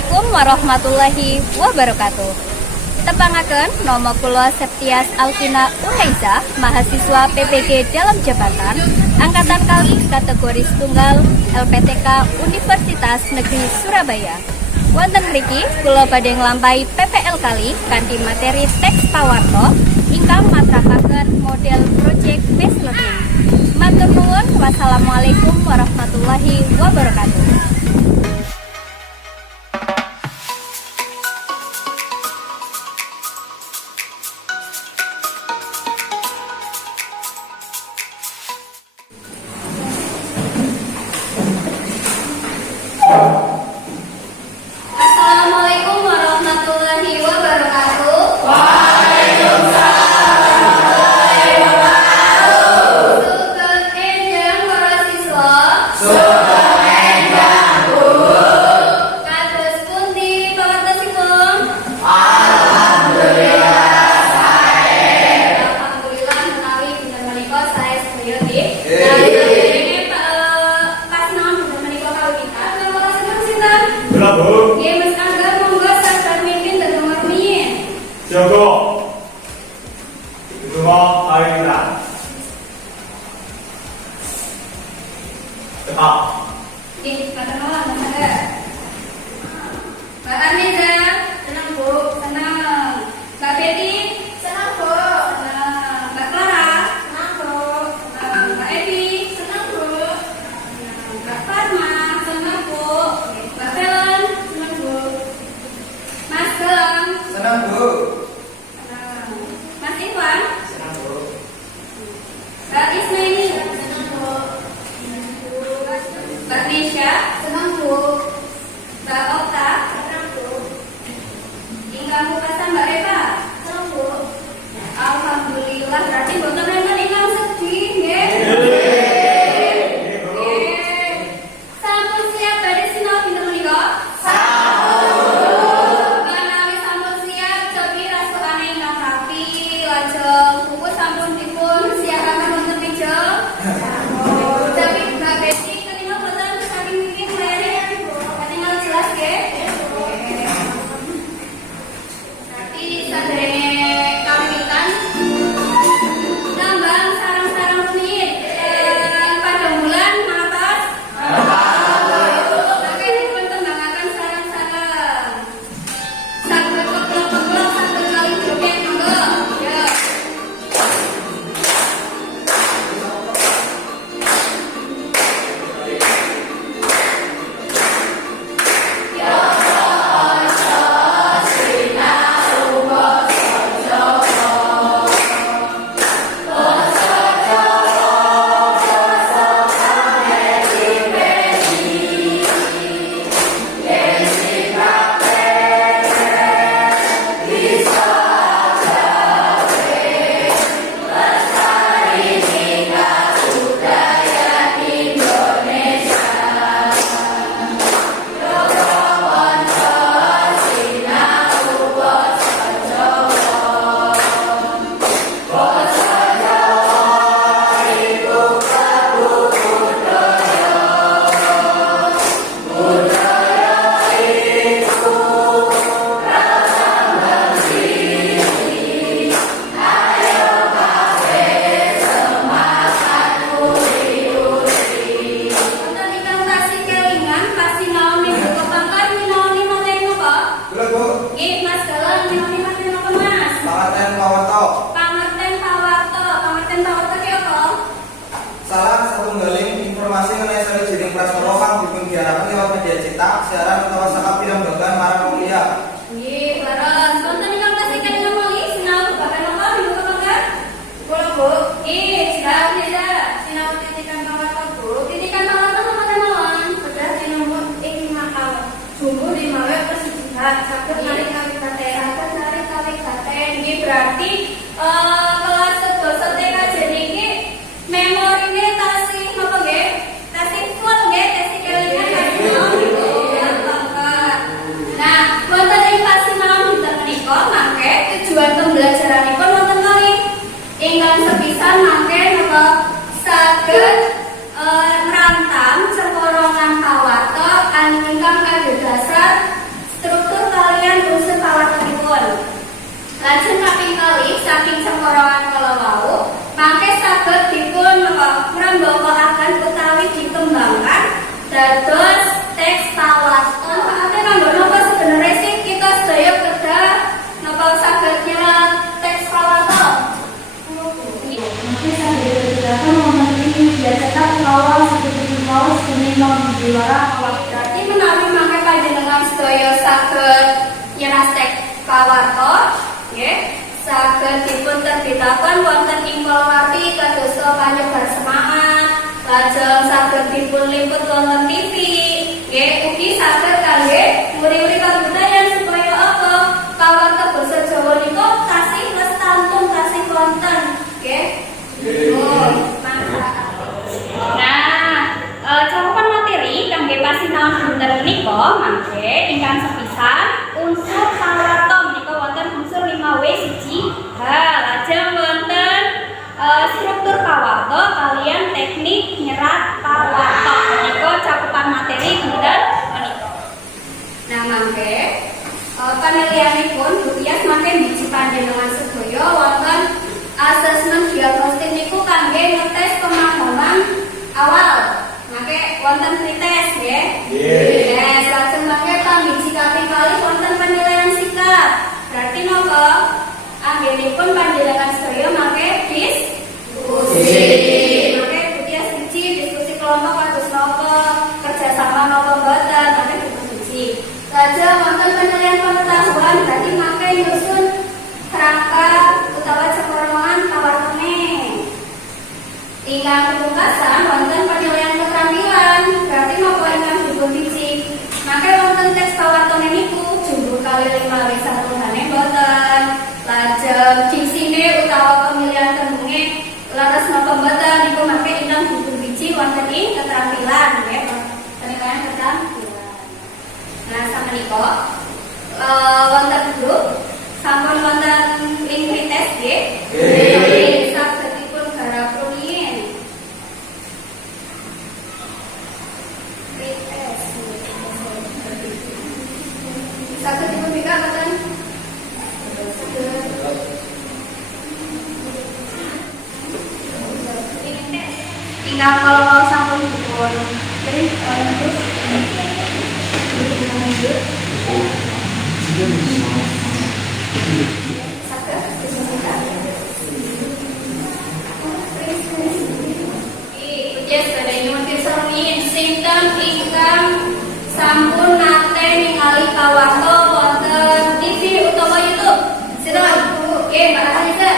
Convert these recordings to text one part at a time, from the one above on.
Assalamualaikum warahmatullahi wabarakatuh. Tepangaken nama kula Septias Alvina Unaiza, mahasiswa PPG dalam jabatan angkatan kali kategori setunggal LPTK Universitas Negeri Surabaya. Wonten mriki kula badhe nglampahi PPL kali kanthi materi teks pawarta ingkang matrapaken model project based learning. Matur nuwun, wassalamualaikum warahmatullahi wabarakatuh. Assalamualaikum warahmatullahi wabarakatuh. Sugeng enjang para siswa. Kados pundi pawartosipun? Alhamdulillah menawi dinten menika sae sedaya nggih. Pasinaon dinten menika kawiwitan kula seneng sinten? Bravo. Nggih Mas Angga monggo sabar mimpin dan nomor rumiyin. Jago. Semua hari kita. Tetap. Nggih, kata nolak Mas Angga. Mbak Aniza, senang Bu, senang. Mbak Betty, senang Bu, senang. Mbak Clara, senang Bu, senang. Mbak Evi, senang Bu, senang. Mbak Farma, senang Bu. Mbak Velen, senang Bu. Mas Gelang, Senang Bu. senang. Mas Iwan, Senang Bu. Mbak Ismaili, senang Bu. Mbak Nisha, senang Bu. Mbak Okta, senang Bu. Ingkang pungkasan Mbak Eva, senang Bu. Alhamdulillah, berarti mboten nenten ingkang sedih nggih. Nggih. Sampun siap badhe sinau pinten menika? Menawi sampun siap, cobi rasukane ingkang rapi, lajeng buku sampun dipun siapaken wonten meja. Tapi Mbak Betty ketinggal boten saking mriki layarnya ketinggal jelas nggih? Nanti saderenge kawiwitan nambang sarang-sarang rumiyin pada bulan matos. Oke, dipun tembangaken sarang-sarang. Saged keplok-keplok saged kali joget monggo. Ya. Wonten ingkang tasih kelingan pasti naoni buku pangkat naoni materi napa? Kula Bu. Nggih, Mas Galang naoni materi napa Mas? Pangerten pawarta. Pangerten pawarta ki apa? Salah satunggaling informasi mengenai sawijining prastawa kang dipun diarahkan lewat media cetak, siaran utawa saka pirang-pirang marang wong liya. Nggih, leres. Wonten ingkang tasih kelingan malih sinau babagan napa di buku pangkat? Kula Bu. Nggih, siap Nida. Sinau titikan pawarta Bu. Titikan pawarta napa mawon? Sudah tinumut ing makal. Sumbu di mawe persijihan saged narik kawigaten. Saged narik kawigaten. Nggih berarti kelas sedasa TK niki memorine tasih napa nggih? Tasih full nggih, tasih kelingan tasih naon niku. Ya, Bapak. Nah, wonten ing pasinaon dinten menika mangke tujuan pembelajaranipun wonten kalih. Ingkang sepisan mangke napa saged ngrantang cengkorongan pawarta ingkang adhedhasar kalian unsur kawartanipun. Lajeng kaping kalih saking cemkorongan kala wau mangke saged dipun ngrembakaaken utawi dikembangkan dados teks kawarta. Ate kanggo napa sebenarnya sih kita sedaya kedah napa saged nyerat teks kawarta? Mungkin saya jelaskan mengenai biasa kawal seperti kawal seni non juara kawal. Berarti menawi mangke panjenengan sedaya saged nyerat teks kawarta, nggih, saged dipun terbitaken wonten ing kalawarti kadosta panyebar semangat, lajeng saged dipun liput wonten TV, nggih, ugi saged kangge muri-muri kabudayan supaya apa? Kawarta basa Jawa nika tasih lestantun tasih wonten, nggih. Nah, cakupan materi kangge pasinaon dinten menika mangke ingkang sepisan unsur kawarta menika wonten unsur 5W siji H, lajeng wonten struktur kawarta kalian teknik nyerat kawarta menika cakupan materi dinten menika. Nah, mangke panelitianipun Butias mangke biji panjenengan sedaya wonten asesmen diagnostik niku kangge ngetes pemahaman awal. Mangke wonten pretest nggih. Yes, lajeng mangke pambiji kaping kalih wonten penilaian sikap. Berarti napa? Anggenipun panjenengan sedaya mangke diskusi. Mangke Butias biji diskusi kelompok kados napa, kerjasama napa mboten, mangke diskusi. Lajeng wonten penilaian pengetahuan berarti mangke nyusun kerangka utawa cemkorongan kawartane. Ingkang pungkasan wonten penilaian keterampilan berarti napa ingkang dipun biji. Mangke wonten teks kawartane niku jumbuh kali 5 satuhane mboten. Lajeng diksine utawa pemilihan tembunge laras napa mboten niku mangke ingkang dipun biji wonten ing keterampilan nggih. Penilaian keterampilan. Nah, samenika wonten grup sampun wonten link pretest nggih. Nggih, sagedipun garap rumiyin. Pretest. Sagedipun bika mboten? Tinggal kalau sampun dipun terus sinten ingkang sampun nate ningali kawarta wonten TV utawa YouTube. Sinten? Nggih, Mbak Anissa.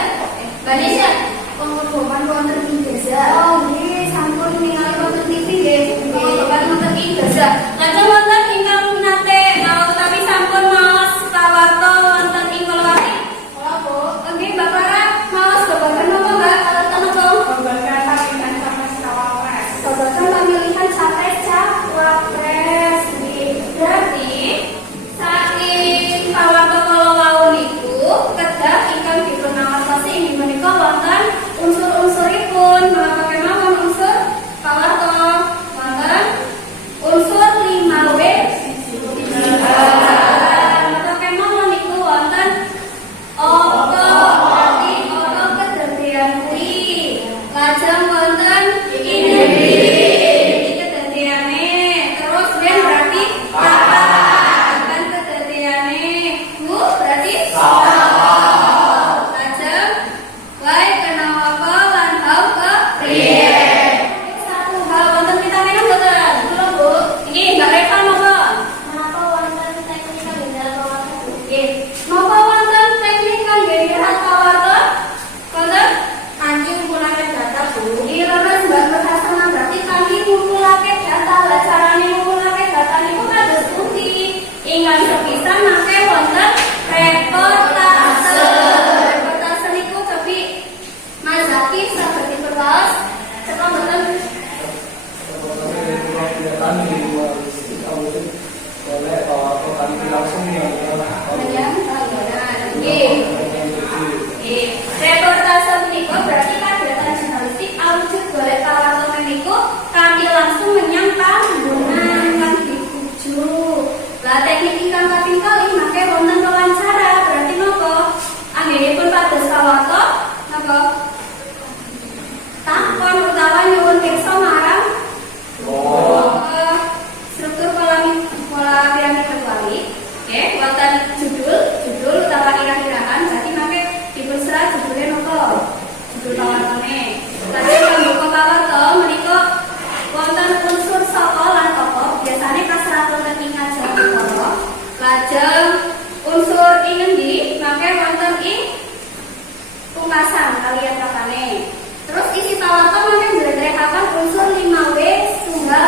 Mbak Anissa, pengumuman wonten ing desa. Oh, nggih, sampun ningali wonten TV nggih. Pengumuman wonten ing desa. Lajeng wonten ingkang nate utawi sampun maos kawarta wonten ing kalawarti. Oh, Bu. Nggih, Mbak Clara, maos babagan napa, Mbak? Kawarta napa? Babagan pemilihan capres cawapres. Babagan pemilihan capres cawapres. Berarti saking kawarta kala wau niku kedah ingkang dipunawasasi inggih menika wonten unsur-unsuripun. Menapa kemawon unsur kawarta? Wonten unsur 5W. Menapa kemawon niku wonten apa? Berarti ana kedadean kuwi. Lajeng wonten ini kedadeane. Terus ben berarti kapan? Kan kedadeane. Bu berarti lajeng wae kena apa lan hau ke priye. Satu hal wonten vitamin mboten? Kula Bu. Ini Mbak Reva napa? Menapa wonten teknik kangge nyerat kawarta? Nggih. Napa wonten teknik kangge nyerat kawarta? Wonten kanthi ngumpulake data Bu. Nggih leres Mbak Perhasana berarti kanthi ngumpulake data. Lah carane ngumpulake data niku kados pundi? Ingkang sepisan mangke wonten reportase. Reportase niku cobi Mas Zaki saged diperwaos. Cekap mboten? Reportase menika berarti kegiatan jurnalistik awujud golek kawarta menika kanthi langsung menyang panggonan kang dituju. Lah teknik ingkang kaping kalih mangke judul pawartane. Lajeng kanggo pawarta menika wonten unsur saka lan tokoh, biasane kaserat wonten ing ngajeng ukara. Lajeng unsur ing endi? Mangke wonten ing pungkasan kaliyan kapane. Terus isi pawarta mangke njlendrehake unsur 5W tunggal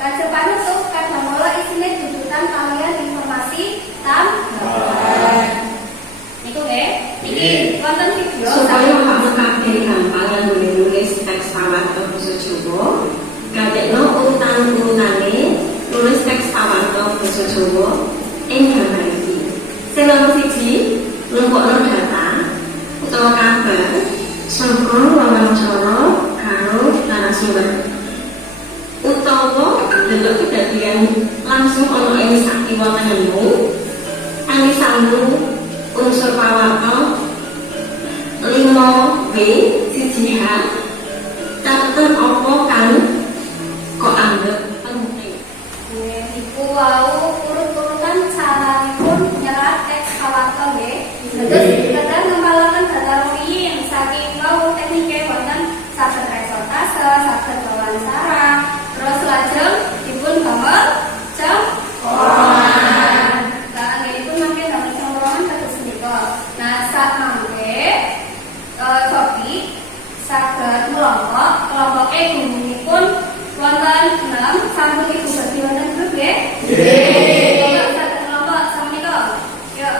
Kajepan itu kadang mula isine jujutan kalian informasi tambahan. Niku nggih. Iki wonten video supaya kamu kabeh gampang lan nulis teks pawarta basa Jawa. Gadekno urutan-urutane nulis teks pawarta basa Jawa ing gambar iki. Sing nomor 1, nglumpukno data utawa kabar saka wawancara karo narasumber. Utawa bentuk kedadian langsung ana ing sakiwa tenemu anisanmu unsur pawarta 5W 1H catetan apa kang kok anggap penting. niku wau urut-urutan caranipun nyerat teks pawarta nggih. Terus kadang ngembalaken data rumiyin saking wau teknike wonten saged reportase, saged wawancara. Terus lajeng dipun gambar campuran. Lah nggih mangke damel campuran kados menika. Nah, sak mangke Sophie saged kelompok gumunipun wonten 6 sampun ibu bagi wonten grup nggih. Nggih. Saged kelompok samenika. Yuk.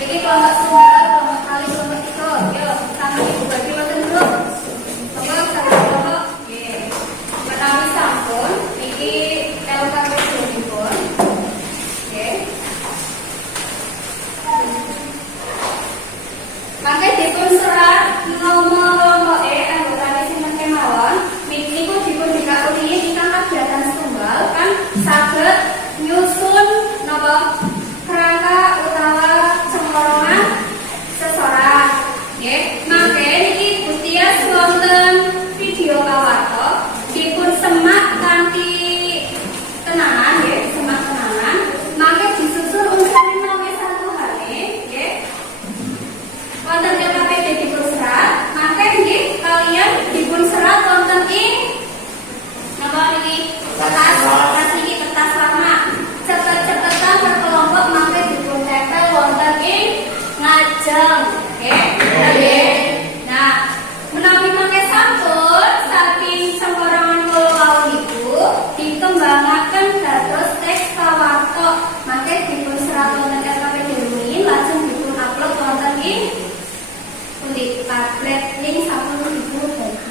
Iki kelompok setunggal, kelompok kali, kelompok 3. Yuk, sampun ibu bagi wonten grup. Kelompok. Nggih. Menawi sampun iki LKP pun. Nggih. Mangke dipun serat nomor-nomore anggotane sinten kemawon. Niku dipun dikawuhi ingkang kagiatan setunggal kan saged nyusun napa kerangka utawa cengkorongan seseorang. Nggih. Mangke niki Gustias wonten video pawarta dipun semak kanthi tenanan nggih, semak tenanan. Mangke disusun unsur 5W 1H nggih. Wonten LKPD dipun serat, mangke nggih kalian dipun serat wonten ing napa niki kertas niki kertas warna. Cepet-cepetan berkelompok mangke dipun tempel wonten ing ngajeng. Nggih. Nah, menawi mangke sampun saking sembarangan kula wau niku dikembangaken dados teks pawarta. Mangke dipun serat wonten LKPD rumiyin lajeng dipun upload wonten ing pundi tablet ning sampun ibu bagi.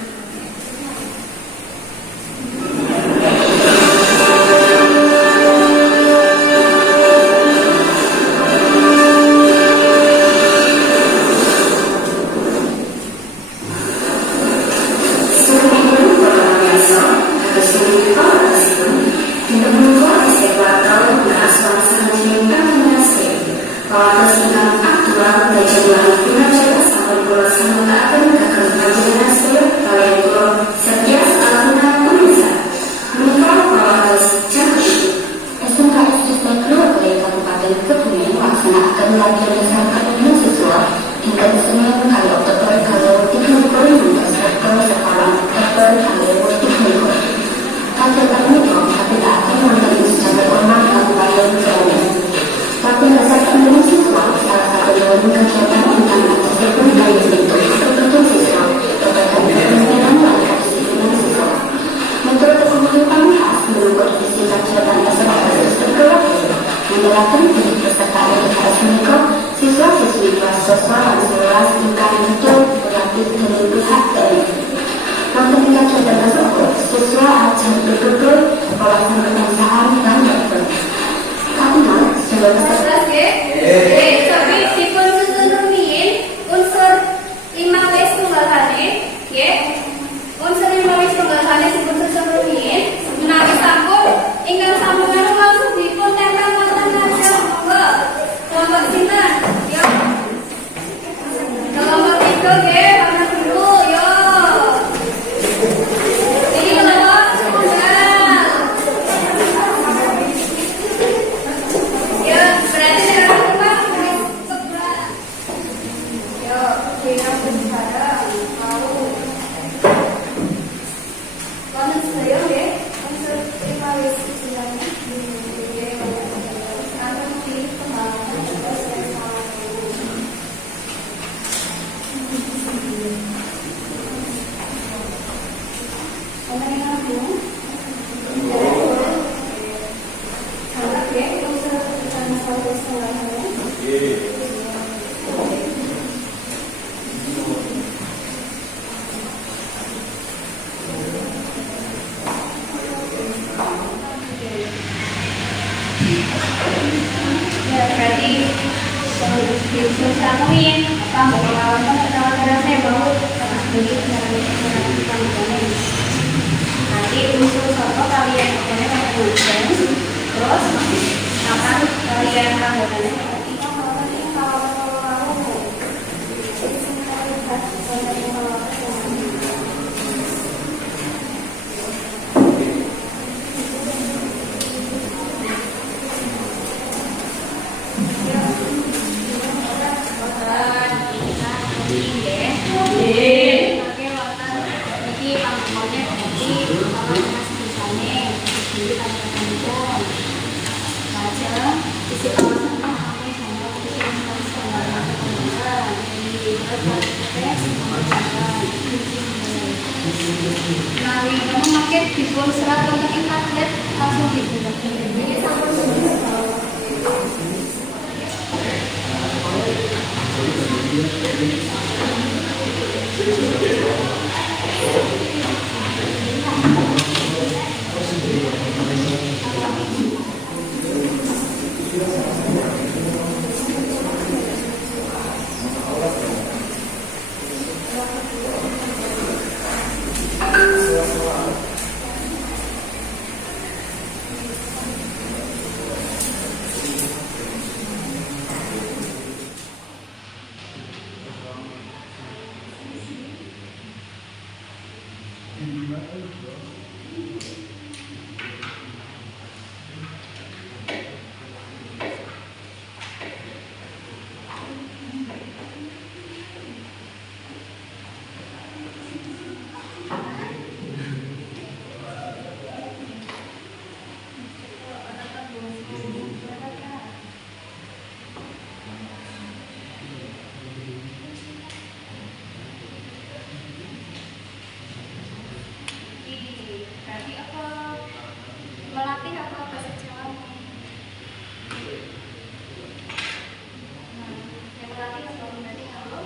Yo. Kira sekarang mau Kanan sedaya ya, unsur primaris istilahnya di akan dikembangkan terus dari awal. Kanan yang aku, kalau ya unsur karena satu setengahnya. Ya, berarti diusul samuin apa pengalaman kenalan saya baru sebagai kenalan nanti unsur contoh kalian terus akan kalian lakukan Nah, kamu pakai dibuang serat untuk internet langsung dibuang. Melatih apa bahasa Jawa? Yang melatih apa berarti kalau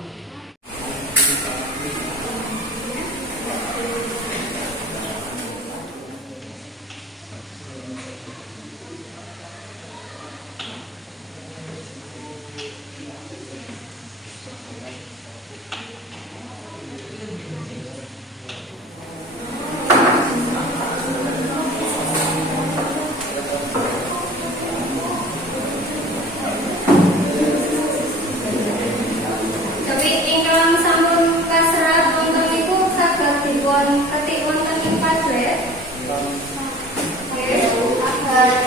ketik wonten ing Padlet.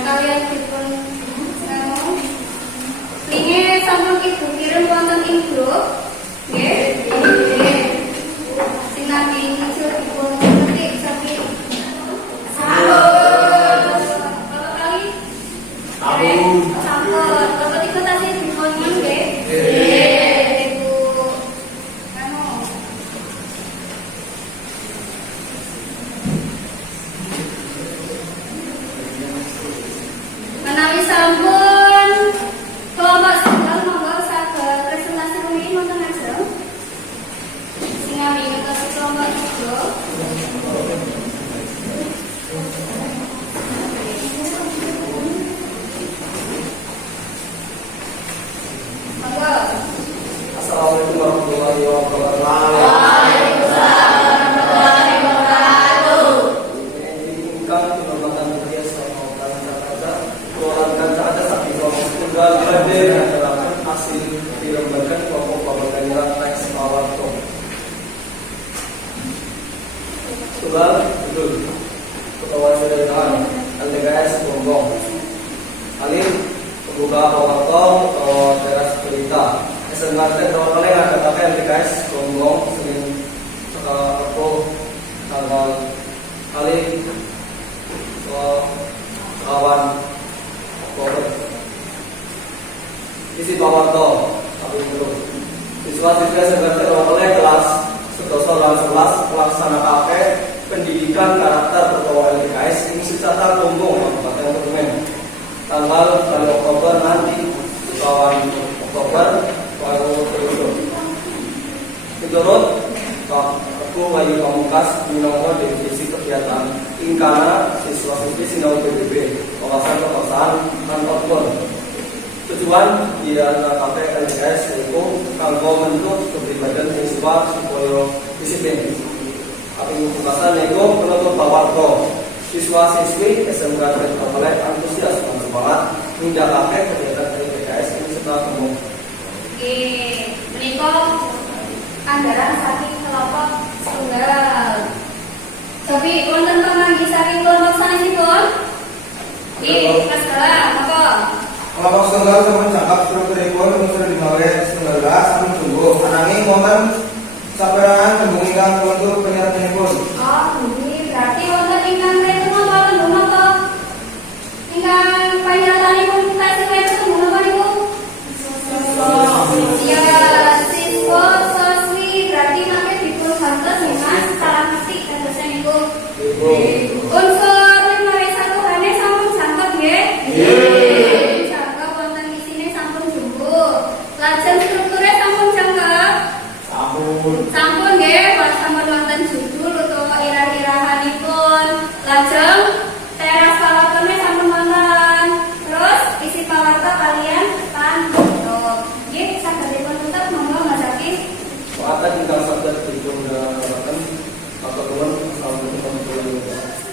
Kalian dipun linke sampun ibu kirim wonten ing grup. Nggih. Sinambi njur dipun ketik saking sampun. Kali sampun. Bapak ikut tasih dipun nggih. Menawi sampun kelompok setunggal monggo saged presentasi rumiyin wonten ajeng. Sing ngami ngertos kelompok 3. Monggo. Assalamualaikum warahmatullahi wabarakatuh. Hasil dilembakan kelompok pembelajaran teks Pawarto. Tunggal betul. Ketua Sederahan LTKS Bombong. Alim pembuka Pawarto atau teras berita. Kesempatan tahun oleh ada LTKS berhasil oleh kelas 11 dan 11 pelaksana KP pendidikan karakter Ketua LPKS ini secara umum Kabupaten Kebumen tanggal 1 Oktober nanti tahun Oktober 2020. Menurut Aku Wahyu Pamungkas minangka divisi kegiatan ingkana siswa-siswi sinau PBB kawasan perkotaan lan outbound. Tujuan dia KP LPKS yaitu kanggo bentuk kepribadian siswa supaya disiplin. Tapi pembahasan yaitu menuntut pawarto siswa-siswi SMK oleh antusias dan semangat nindakake kegiatan LPKS ini setelah umum. Oke, menikah anggaran saking kelompok tunggal. Tapi wonten pemanggi saking kelompok sanesipun? Mas Galang, apa? Kelompok setunggal sampun jangkap strukturipun unsur digawe 19 sampun tumbuh. Ananging wonten saperangan tembung ingkang kontur penyatanipun. Oh, ini berarti wonten ingkang retu napa tembung napa? Ingkang panyatanipun kasih retu tembung napa niku? Ya, siswa siswi berarti make dipun bantes nih Mas, salah ngerti terusnya niku. Unsur 51 hane sampun jangkep nggih? Nggih. Jangkep wonten isine sampun jumbo. Lajeng strukture sampun jangkep? Sampun nggih, sampun wonten judul utawa irah-irahanipun. Lajeng teras pawartane sampun wonten. Terus isi pawarta kalian pantutup. Nggih, sagedipun tutup monggo Mas Zaki. Wakat ingkang saged dipun dalaken Pakuwon assalamualaikum.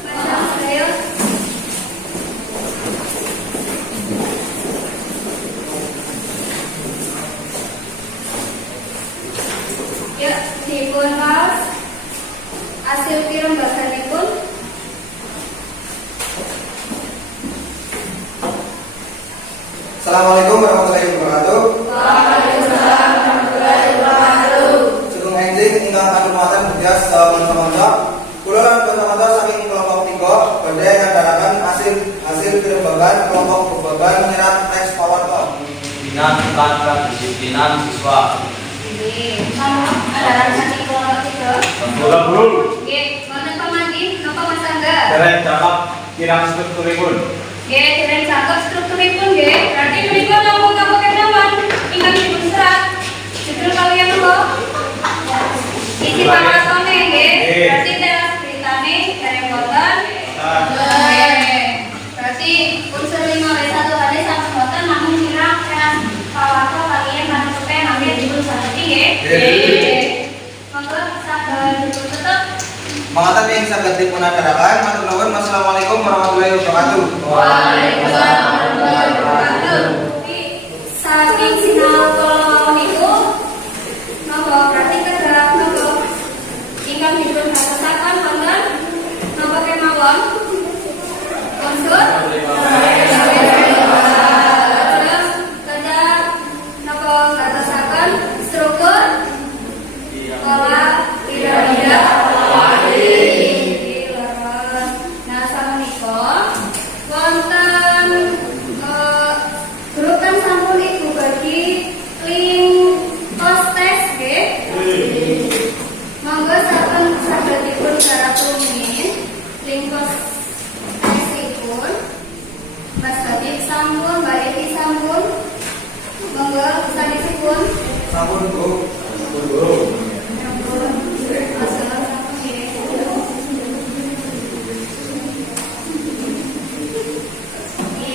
Mas Sayo. Ya, dipun Mas. Hasil pirembaganipun. Assalamualaikum warahmatullahi wabarakatuh. Waalaikumsalam warahmatullahi wabarakatuh. Sugeng enjing ingkang kathah tugas samangsa. Kula lan kanca-kanca saking kelompok 3 badhe ngandharaken hasil pirembagan kelompok beban nyerat teks PowerPoint. Pembinaan tentang kedisiplinan siswa. Nggih, anggaran saking kelompok 3. Bola bulu. Nggih, wonten pamanggi napa Mas Angga? Derek cakap kirang strukturipun. Nggih, dereng cakep strukturipun nggih. Berarti menika namung kabupaten Lampung ingkang dipun serat. Judul kalian napa? Isi pawartane nggih. Berarti teras beritane dereng wonten. Nggih. Berarti unsur 51 kali sampun wonten namun kirang teras pawarta kalian manusipe mangke dipun saged nggih. Nggih. Monggo saged dipun tutup. Mangatan yang saged dipun andharaken matur nuwun. Wassalamualaikum warahmatullahi wabarakatuh. Waalaikumsalam warahmatullahi wabarakatuh. Saking sinau kula niku napa berarti kedah napa ingkang dipun hasasaken wonten napa kemawon unsur terus kedah napa hasasaken struktur pola kira-kira nah samenika wonten grup kan sampun ibu bagi link post test nggih. Monggo sampun sagedipun garap rumiyin link post testipun. Mas Badik sampun, Mbak Eti sampun. Monggo sanesipun. Sampun Bu. Sampun. Masalah sampun nggih.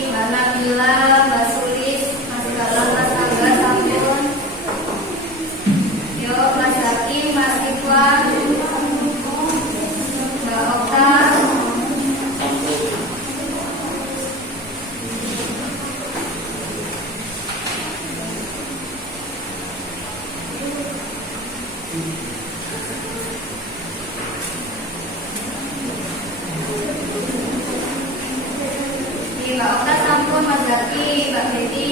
Mbak Nabila, Mbak Sulis, Mas Galang, Mas Angga sampun. Yo, Mas Zaki, Mas Ikhwan, Mbak Okta. Mbak Okta sampun, Mas Zaki, Mbak Betty.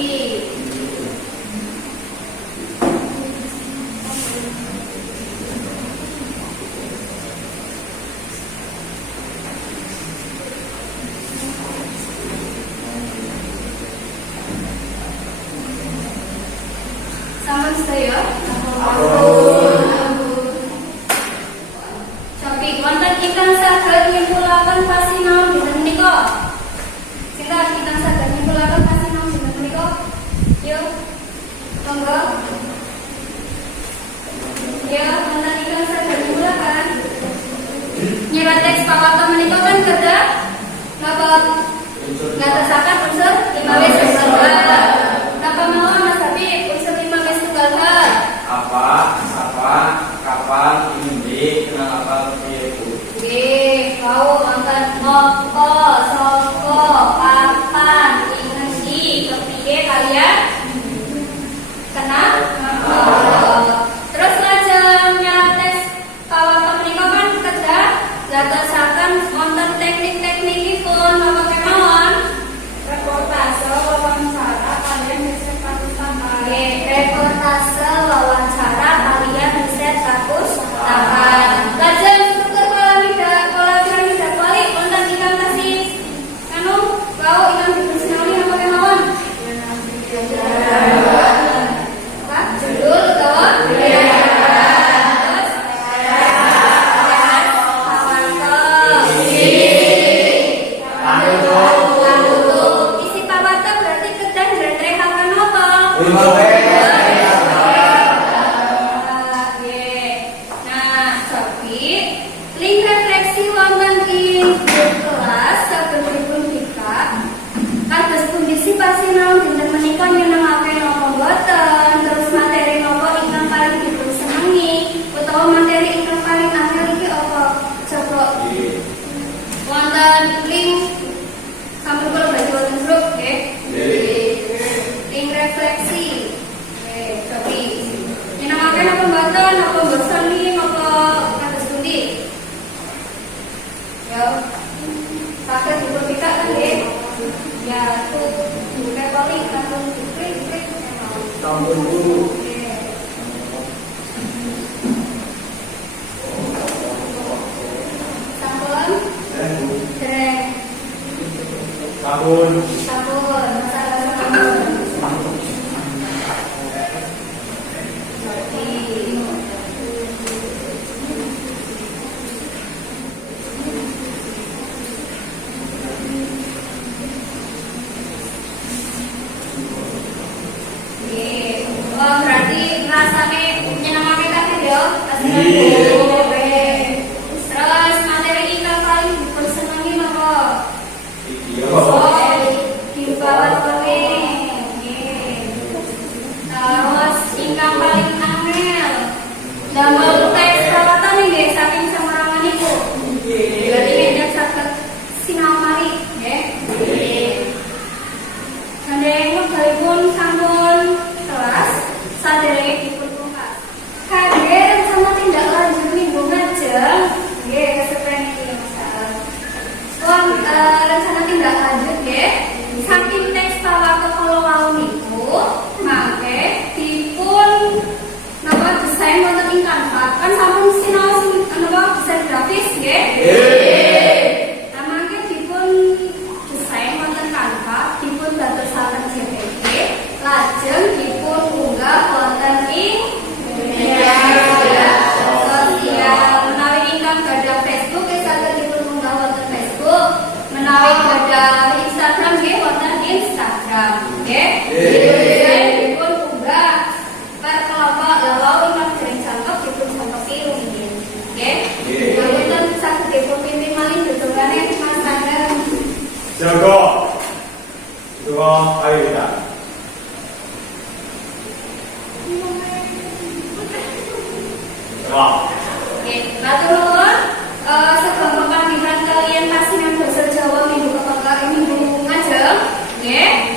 Sampun sedaya. Nyerat teks pawarta menika kan kedah napa ngatasaken unsur 5W/. Napa mawon Mas Habib unsur 5W/? Apa, kapan, ini, kenapa, ibu. Nggih, kau wonten napa, sapa, kapan, endi, kepiye kalian? Kenapa? Terus lajeng nyerat teks pawarta menika kan kedah dadosaken wonten teknik-teknikipun napa kemawon? Reportase wawancara kalian riset kasus tambahan. Reportase wawancara kalian riset kasus tambahan. Lajeng struktur pola piramida kuali wonten ingkang tasih kau ingkang dipunsinani napa kemawon? Apa? Judul utawa? Isi pawarta berarti kedah njlentrehaken apa? Nah, tapi link refleksi wonten ing kelas saben dipun kados pundi sipasi naon dinten menika nyenengake napa boten, terus materi napa ingkang paling dipun senengi utawa materi ingkang paling angel iki apa? Coba wonten link sampun kula bagi wonten grup nggih. Link refleksi. Tapi nyenengake napa boten, napa bosen iki napa kados pundi? Ya, pakai dipun pikak kan nggih. Ya, itu buka paling langsung klik. Sampun dulu. Sampun. Dereng. Sabun. Sampun. Masalah sampun. Oh, berarti rasane nyenengake kabeh ya. Terus materi ingkang paling dipun senengi napa? Di bawah kowe. Terus ingkang paling angel damel teks perawatan nggih saking samerangan iku. Berarti nek saged sinau mari nggih. Sandeng wekdalipun sampun kelas saderenge dipun pungkas. Kangge rencana tindak lanjut minggu ngajeng nggih kesepen iki Mas. Rencana tindak lanjut nggih saking teks pawarta kala wau niku mangke dipun napa desain wonten ing Canva. Kan sampun sinau napa desain grafis nggih? Nggih. Mangke dipun desain wonten Canva, dipun dadosaken JPG, lajeng dipun unggah wonten ing media sosial. Menawi ingkang gadah Facebook saged dipun unggah wonten Facebook, menawi gadah Instagram nggih wonten Instagram, nggih. Dipun unggah per kelompok lawau ingkang dereng cangkep dipun cangkepi rumiyin, nggih. Mboten saged dipun pimpin malih dedongane Mas Ageng. Jago. Dua, ayo kita. Wah. Oke, matur nuwun. Sebelum panggilan kalian pasti yang bahasa Jawa minggu ngajeng, nggih.